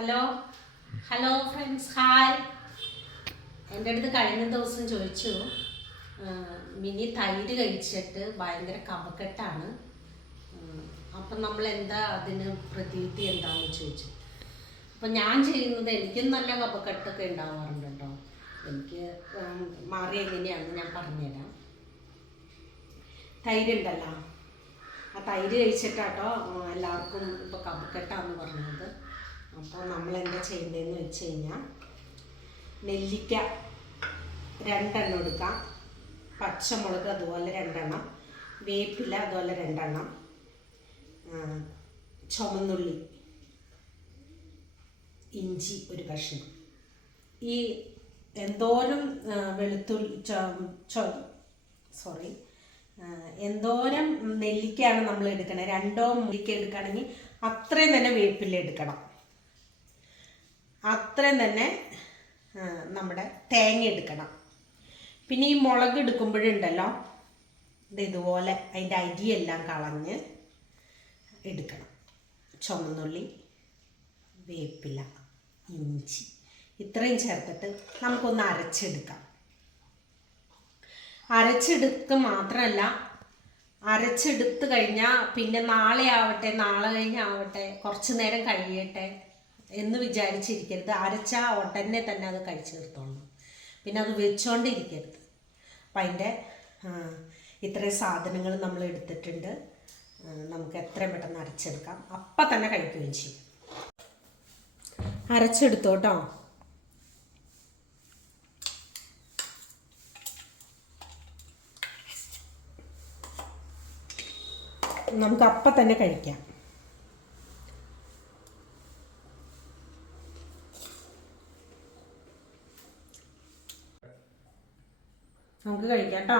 Hello hello friends, hi. എൻ്റെ അടുത്ത് കഴിഞ്ഞ ദിവസം ചോദിച്ചു, മിനി തൈര് കഴിച്ചിട്ട് ഭയങ്കര കഫക്കെട്ടാണ്, അപ്പം നമ്മൾ എന്താ അതിന് പ്രതിവിധി എന്താണെന്ന് ചോദിച്ചു. അപ്പം ഞാൻ ചെയ്യുന്നത്, എനിക്കും നല്ല കഫക്കെട്ടൊക്കെ ഉണ്ടാവാറുണ്ട് കേട്ടോ. എനിക്ക് മാറി എങ്ങനെയാണെന്ന് ഞാൻ പറഞ്ഞുതരാം. തൈരുണ്ടല്ലോ, ആ തൈര് കഴിച്ചിട്ടാട്ടോ എല്ലാവർക്കും ഇപ്പോൾ കഫക്കെട്ടാന്ന് പറഞ്ഞത്. അപ്പോൾ നമ്മൾ എന്താ ചെയ്യേണ്ടതെന്ന് വെച്ച് കഴിഞ്ഞാൽ, നെല്ലിക്ക 2 എണ്ണം എടുക്കാം, പച്ചമുളക് അതുപോലെ 2 എണ്ണം, വേപ്പില അതുപോലെ 2 എണ്ണം, ചുമന്നുള്ളി, ഇഞ്ചി ഒരു കഷ്ണം. ഈ എന്തോരം എന്തോരം നെല്ലിക്കയാണ് നമ്മൾ എടുക്കണത്, 2 നെല്ലിക്ക എടുക്കുകയാണെങ്കിൽ അത്രയും തന്നെ വേപ്പില എടുക്കണം. അത്രയും തന്നെ നമ്മുടെ തേങ്ങ എടുക്കണം. പിന്നെ ഈ മുളക് എടുക്കുമ്പോഴുണ്ടല്ലോ, ഇതുപോലെ അതിൻ്റെ അരിയെല്ലാം കളഞ്ഞ് എടുക്കണം. ചുമന്നുള്ളി, വേപ്പില, ഇഞ്ചി ഇത്രയും ചേർത്തിട്ട് നമുക്കൊന്ന് അരച്ചെടുക്കാം. അരച്ചെടുക്കുക മാത്രമല്ല, അരച്ചെടുത്ത് കഴിഞ്ഞാൽ പിന്നെ നാളെ ആവട്ടെ, നാളെ കഴിഞ്ഞാവട്ടെ, കുറച്ച് നേരം കഴിയട്ടെ എന്ന് വിചാരിച്ചിരിക്കരുത്. അരച്ചാൽ ഉടനെ തന്നെ അത് കഴിച്ചു തീർത്തോളണം. പിന്നെ അത് വെച്ചോണ്ടിരിക്കരുത്. അപ്പം അതിൻ്റെ ഇത്രയും സാധനങ്ങൾ നമ്മൾ എടുത്തിട്ടുണ്ട്. നമുക്ക് എത്രയും പെട്ടെന്ന് അരച്ചെടുക്കാം, അപ്പം തന്നെ കഴിക്കുകയും ചെയ്യും. അരച്ചെടുത്തോട്ടോ. നമുക്ക് അപ്പം തന്നെ കഴിക്കാം. നമുക്ക് കഴിക്കാം കേട്ടോ.